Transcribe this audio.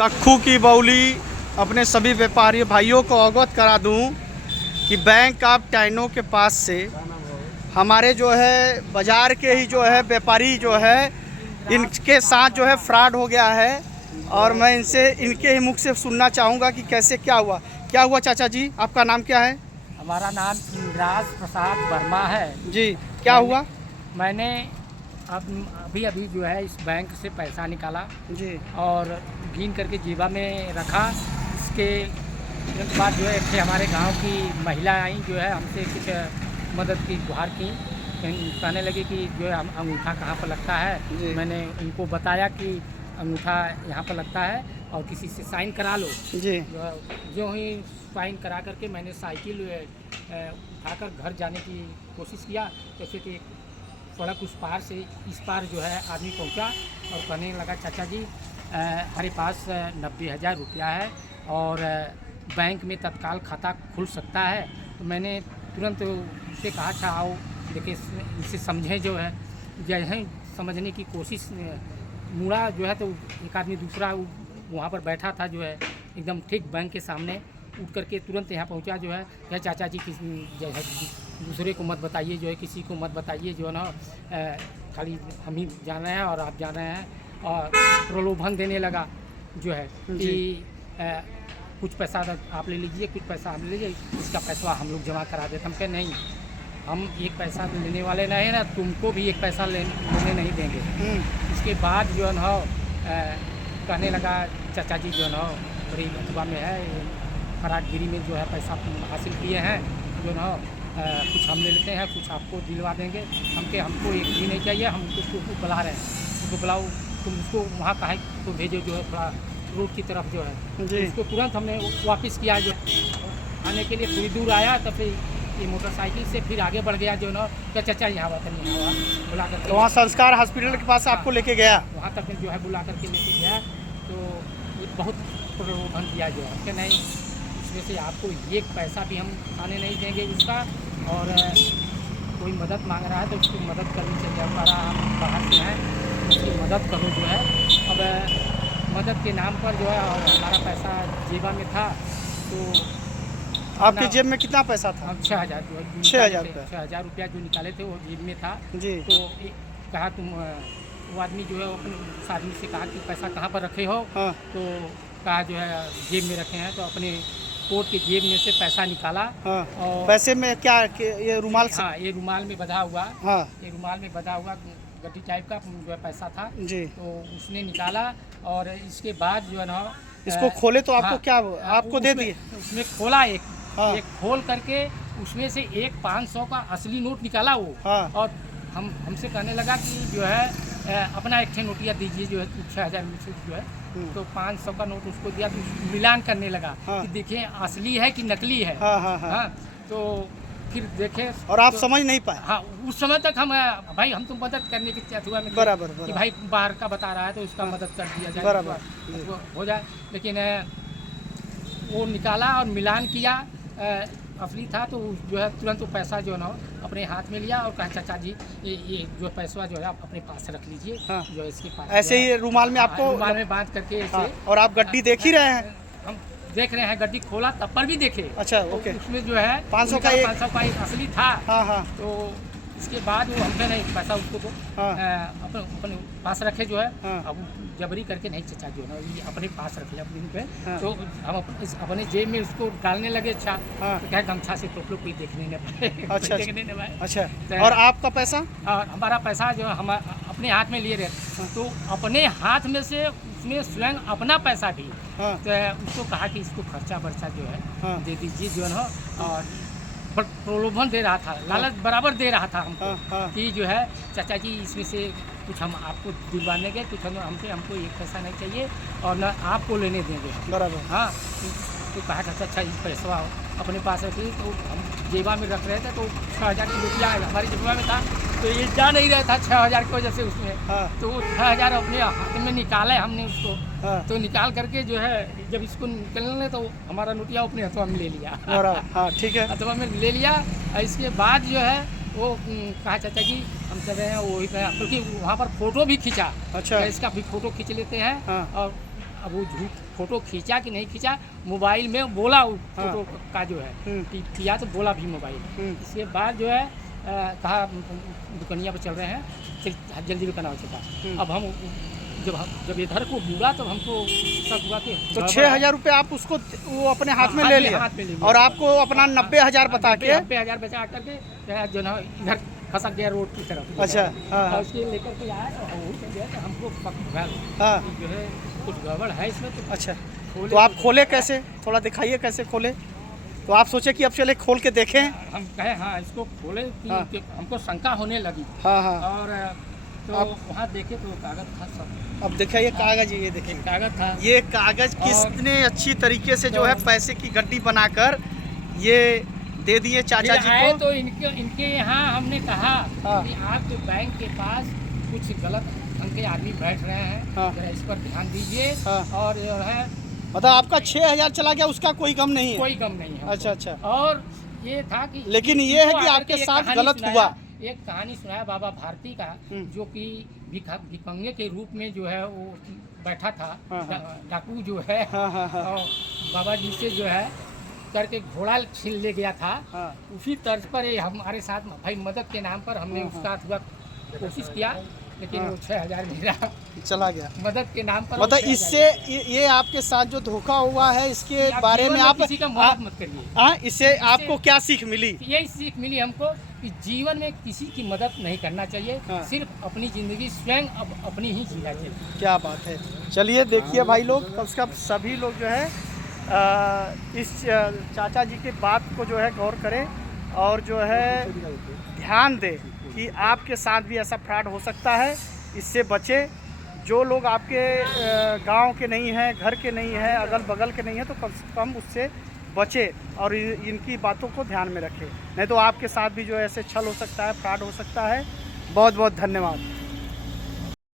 तख्खू की बौली अपने सभी व्यापारी भाइयों को अवगत करा दूं कि बैंक ऑफ टाइनो के पास से हमारे जो है बाज़ार के ही जो है व्यापारी जो है इनके साथ जो है फ्रॉड हो गया है। और मैं इनके ही मुख से सुनना चाहूँगा कि कैसे क्या हुआ चाचा जी। आपका नाम क्या है? हमारा नाम इंद्राज प्रसाद वर्मा है जी, क्या हुआ? मैंने अभी जो है इस बैंक से पैसा निकाला जी, और गिन करके जेबा में रखा। इसके तुरंत बाद जो है एक हमारे गांव की महिला आई, जो है हमसे कुछ मदद की गुहार की। कहने लगे कि जो है अंगूठा कहाँ पर लगता है। मैंने उनको बताया कि अंगूठा यहाँ पर लगता है और किसी से साइन करा लो। जी, जो ही साइन करा करके मैंने साइकिल उठाकर घर जाने की कोशिश किया। जैसे कि सड़क उस पार से इस पार जो है आदमी पहुंचा और कहने लगा, चाचा जी हमारे पास 90,000 रुपया है और बैंक में तत्काल खाता खुल सकता है। तो मैंने तुरंत उससे कहा, अच्छा आओ देखिए इनसे समझें। जो है जैसे समझने की कोशिश मुड़ा जो है तो एक आदमी दूसरा वहाँ पर बैठा था, जो है एकदम ठीक बैंक के सामने उठ करके तुरंत यहाँ पहुँचा। जो है क्या चाचा जी जो है दूसरे को मत बताइए, जो है किसी को मत बताइए, जो है ना खाली हम ही जान रहे हैं और आप जान रहे हैं। और प्रलोभन देने लगा जो है कि कुछ पैसा आप ले लीजिए, कुछ पैसा आप ले लीजिए, इसका पैसा हम लोग जमा करा देते। हम कहे नहीं, हम एक पैसा लेने वाले नहीं ना, तुमको भी एक पैसा लेने नहीं देंगे। इसके बाद जो है ना कहने लगा, चाचा जी जो है ना बड़ी अथवा में है, फराडगिरी में जो है पैसा हासिल किए हैं, जो ना कुछ हम ले लेते हैं, कुछ आपको दिलवा देंगे। हमको एक भी नहीं चाहिए, हम उसको बुला रहे हैं, उसको बुलाओ, तुम उसको वहाँ कहा तो भेजो, जो है थोड़ा रोड की तरफ जो है। जी। उसको तुरंत हमने वापस किया। जो आने के लिए थोड़ी दूर आया, तब फिर ये मोटरसाइकिल से फिर आगे बढ़ गया। जो ना क्या चाचा यहाँ बात नहीं हुआ, बुला कर तो वहाँ संस्कार हॉस्पिटल के पास आपको लेके गया? वहाँ तक जो है बुला करके लेके गया। तो बहुत प्रलोभन दिया, जो है कि नहीं इसमें से आपको एक पैसा भी हम आने नहीं देंगे उसका। और कोई मदद मांग रहा है तो उसकी मदद करनी चाहिए। हमारा हम बाहर से हैं, उसकी मदद करो। जो है अब मदद के नाम पर जो है, और हमारा पैसा जेबा में था। तो आपके जेब में कितना पैसा था? 6,000 6,000 रुपया जो निकाले थे वो जेब में था। जी। तो कहा तुम वो आदमी जो है अपने उस आदमी से कहा कि पैसा कहाँ पर रखे हो। हाँ। तो कहा जो है जेब में रखे हैं। तो अपने कोट के जेब में से पैसा निकाला। हाँ। और पैसे में क्या ये रुमाल से? हाँ, ये रुमाल में बंधा हुआ। हाँ। ये रुमाल में बंधा हुआ गड्डी टाइप का जो है पैसा था। जी। तो उसने निकाला और इसके बाद जो है ना इसको खोले तो आपको हाँ, क्या आपको दे दिए? उसमें खोला हाँ। एक खोल करके उसमें से एक 500 का असली नोट निकाला वो। हाँ। और हमसे कहने लगा कि जो है अपना एक नोटिया दीजिए, जो है 6,000 में से जो है। तो 500 का नोट उसको दिया। तो मिलान करने लगा। हाँ। कि देखिए असली है कि नकली है। हाँ, हाँ, हाँ। तो फिर देखे और आप तो, समझ नहीं पाए? हाँ, उस समय तक हम भाई हम तो मदद करने की अथवा में थे बराबर। कि भाई बाहर का बता रहा है तो उसका मदद कर दिया जाए, बराबर। वो हो जाए। लेकिन वो निकाला और मिलान किया, असली था। तो जो है तुरंत वो पैसा जो है ना अपने हाथ में लिया और कहा, चाचा जी ये जो पैसा जो है आप अपने पास रख लीजिए। हाँ। जो है इसके पास ऐसे ही रुमाल में आपको? रुमाल में बांध करके ऐसे। हाँ। और आप गड्डी देख ही रहे हैं? हम देख रहे हैं, गड्डी खोला तब पर भी देखे। अच्छा, तो ओके। उसमें जो है 500 का एक असली था। हाँ, हाँ। तो इसके बाद वो हमने नहीं पैसा उसको तो हाँ। अपने पास रखे जो है। हाँ। अब जबरी करके नहीं, चचा जो है ना ये अपने पास रख लिया अपने पे। हाँ। तो हम अपने जेब में उसको डालने लगे। अच्छा। हाँ। तो क्या गमछा से तो लोग कोई देखने न पाए। अच्छा, कोई देखने न पाए। अच्छा। तो- और आपका पैसा? और हमारा पैसा जो हम अपने हाथ में लिए रहे। तो अपने हाथ में से उसमें स्वयं अपना पैसा भी। हाँ। तो उसको कहा कि इसको खर्चा बर्चा जो है हाँ। दे दीजिए, जो है ना। और प्रलोभन दे रहा था, लालच बराबर दे रहा था हमको। हाँ, हाँ। कि जो है चाचा जी इसमें से कुछ हम आपको दिलवाने के, कुछ हमको एक पैसा नहीं चाहिए और न आपको लेने देंगे। बराबर। हाँ। तो कहा था, अच्छा ये पैसा अपने पास रखिए। तो हम जेबा में रख रहे थे तो 6,000 की रुपया हमारी जेबा में था। तो ये जा नहीं रहा था 6,000 की वजह से उसमें। हाँ। तो वो 6,000 अपने हाथ में निकाले हमने उसको। हाँ। तो निकाल करके जो है जब इसको निकलने तो हमारा नोटिया अपने हथवा में ले लिया। हाँ, ठीक है। हथवा में ले लिया। इसके बाद जो है वो कहा, चाचा जी हम चल रहे हैं, वही क्योंकि वहाँ पर फ़ोटो भी खींचा। अच्छा। इसका भी फ़ोटो खींच लेते हैं। हाँ। और अब वो झूठ फोटो खींचा कि नहीं खींचा, मोबाइल में बोला वो हाँ। फोटो का जो है हम्म। किया तो बोला भी मोबाइल। इसके बाद जो है कहा दुकनिया पर चल रहे हैं, चल जल्दी दुकान चलता। अब हम जब इधर को बुला तो हमको शक हुआ कि तो 6,000 रुपये आप उसको वो अपने हाथ में ले लिया हाथ में ले लिया। और आपको अपना 90,000 बता के 90,000 बचा करके जो ना इधर खसक गया रोड की तरफ। अच्छा, हाँ। और उसके लेकर के आया तो वहीं पे गया तो हमको शक हुआ हाँ। कि जो है कुछ गड़बड़ है इसमें। तो अच्छा, खोले तो आप खोले कैसे, थोड़ा दिखाइए कैसे खोले। तो आप सोचे कि अब चले खोल के देखें। हम कहे हाँ इसको खोले हाँ। कि हमको शंका होने लगी। हाँ हाँ। और तो वहाँ देखे तो कागज था सब। अब देखिए ये कागज, ये देखिए एक कागज था। ये कागज कितने अच्छी तरीके से जो है पैसे की गड्डी बनाकर ये दे दिए चाचा फिर जी आए को। तो इनके यहाँ हमने कहा हाँ। कि आपके बैंक के पास कुछ गलत ढंग के आदमी बैठ रहे हैं, हाँ। जरा इस पर ध्यान दीजिए। हाँ। और जो है मतलब आपका 6,000 चला गया, उसका कोई गम नहीं है। कोई गम नहीं है। अच्छा अच्छा। और ये था कि लेकिन ये है इनको कि आकर आपके के एक साथ कहानी गलत सुनाया। हुआ। एक कहानी सुनाया बाबा भारती का, जो कि भिखंगे के रूप में जो है वो बैठा था। हाँ, हाँ। डाकू जो है हाँ हाँ हाँ और बाबा जी से जो है करके घोड़ा छीन ले गया था। हाँ। उसी तर्ज पर ये हमारे साथ भाई मदद के नाम पर हमने हाँ, उसका थोड़ा कोशिश किया, लेकिन हाँ। वो 6,000 मेरा चला गया। मदद के नाम पर। मतलब इससे ये आपके साथ जो धोखा हुआ है इसके बारे में आप किसी का मदद मत करिए। हाँ, इससे आपको क्या सीख मिली? यही सीख मिली हमको कि जीवन में किसी की मदद नहीं करना चाहिए। हाँ। सिर्फ अपनी ज़िंदगी स्वयं अपनी ही जीना चाहिए। क्या बात है। चलिए देखिए भाई लोग, कम से कम सभी लोग जो है इस चाचा जी की बात को जो है गौर करें और जो है ध्यान दें कि आपके साथ भी ऐसा फ्रॉड हो सकता है। इससे बचे। जो लोग आपके गांव के नहीं हैं, घर के नहीं हैं, अगल बगल के नहीं हैं, तो कम से कम उससे बचे और इनकी बातों को ध्यान में रखें, नहीं तो आपके साथ भी जो है ऐसे छल हो सकता है, फ्रॉड हो सकता है। बहुत बहुत धन्यवाद।